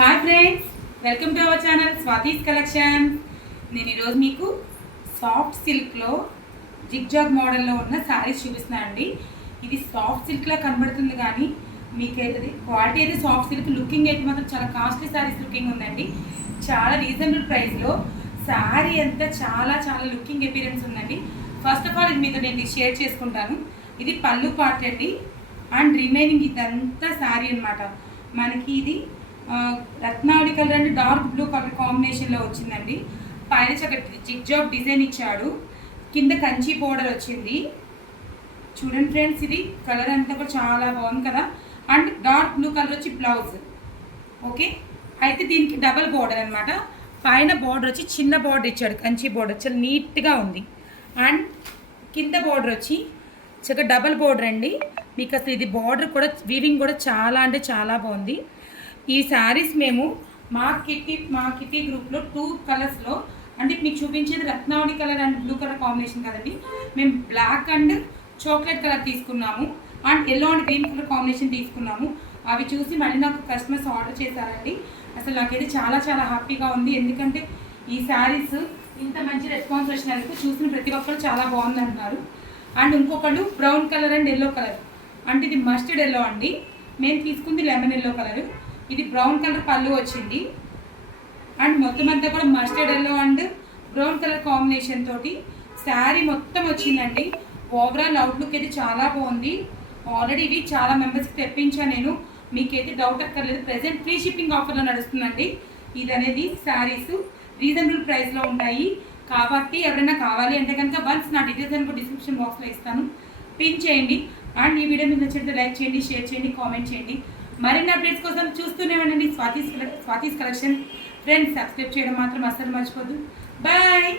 Hi friends, welcome to our channel Swathi's collection. నేను ఈరోజు మీకు సాఫ్ట్ సిల్క్లో జిగ్జాగ్ మోడల్లో ఉన్న శారీస్ చూపిస్తున్నాను అండి. ఇది సాఫ్ట్ సిల్క్లా కనబడుతుంది కానీ మీకైతే క్వాలిటీ అయితే సాఫ్ట్ సిల్క్, లుకింగ్ అయితే మాత్రం చాలా కాస్ట్లీ శారీస్ లుకింగ్ ఉందండి. చాలా రీజనబుల్ ప్రైస్లో శారీ అంతా చాలా చాలా లుకింగ్ అపీరెన్స్ ఉందండి. ఫస్ట్ ఆఫ్ ఆల్ ఇది మీతో నేను షేర్ చేసుకుంటాను. ఇది పళ్ళు పార్ట్ అండి అండ్ రిమైనింగ్ ఇదంతా శారీ అనమాట. మనకి ఇది Ratnavali colour and dark blue colour కాంబినేషన్లో వచ్చిందండి. పైన చక్కటి జిగ్జాగ్ డిజైన్ ఇచ్చాడు, కింద కంచి బోర్డర్ వచ్చింది. చూడండి ఫ్రెండ్స్, ఇది కలర్ అంతా కూడా చాలా బాగుంది కదా. అండ్ డార్క్ బ్లూ కలర్ వచ్చి బ్లౌజ్. ఓకే, అయితే దీనికి డబల్ బోర్డర్ అనమాట. పైన బోర్డర్ వచ్చి చిన్న బోర్డర్ ఇచ్చాడు, కంచి బోర్డర్ చాలా నీట్గా ఉంది. అండ్ కింద బోర్డర్ వచ్చి చక్కగా డబల్ బోర్డర్ అండి. మీకు అసలు ఇది బోర్డర్ కూడా వీవింగ్ కూడా చాలా అంటే చాలా బాగుంది. ఈ శారీస్ మేము మా కిటీ గ్రూప్లో 2 కలర్స్లో, అంటే మీకు చూపించేది Ratnavali colour and blue colour combination కదండి. మేము బ్లాక్ అండ్ చాక్లెట్ కలర్ తీసుకున్నాము and yellow and green colour combination తీసుకున్నాము. అవి చూసి మళ్ళీ నాకు కస్టమర్స్ ఆర్డర్ చేశారండి. అసలు నాకైతే చాలా చాలా హ్యాపీగా ఉంది, ఎందుకంటే ఈ శారీస్ ఇంత మంచి రెస్పాన్స్ వచ్చినందుకు చూసిన ప్రతి ఒక్కరు చాలా బాగుంది అంటున్నారు. అండ్ ఇంకొకళ్ళు brown colour and yellow colour, అంటే ఇది మస్టర్డ్ ఎల్లో అండి. మేము తీసుకుంది లెమన్ ఎల్లో కలర్. ఇది బ్రౌన్ కలర్ పళ్ళు వచ్చింది అండ్ మొత్తం అంతా కూడా mustard yellow and brown colour combination తోటి శారీ మొత్తం వచ్చిందండి. ఓవరాల్ అవుట్లుక్ అయితే చాలా బాగుంది. ఆల్రెడీ ఇవి చాలా మెంబర్స్కి తెప్పించాను నేను, మీకైతే డౌట్ అక్కర్లేదు. ప్రెజెంట్ ఫ్రీ షిప్పింగ్ ఆఫర్లో నడుస్తుందండి. ఇది అనేది శారీస్ రీజనబుల్ ప్రైస్లో ఉంటాయి కాబట్టి ఎవరైనా కావాలి అంటే కనుక వన్స్ నా డీటెయిల్స్ అని డిస్క్రిప్షన్ బాక్స్లో ఇస్తాను, పిన్ చేయండి. అండ్ ఈ వీడియో మీకు నచ్చితే లైక్ చేయండి, షేర్ చేయండి, కామెంట్ చేయండి. మరిన్ని అప్డేట్స్ కోసం చూస్తూనే ఉండండి స్వాతీస్ కలెక్షన్. ఫ్రెండ్స్, సబ్స్క్రైబ్ చేయడం మాత్రం అస్సలు మర్చిపోద్దు. బాయ్.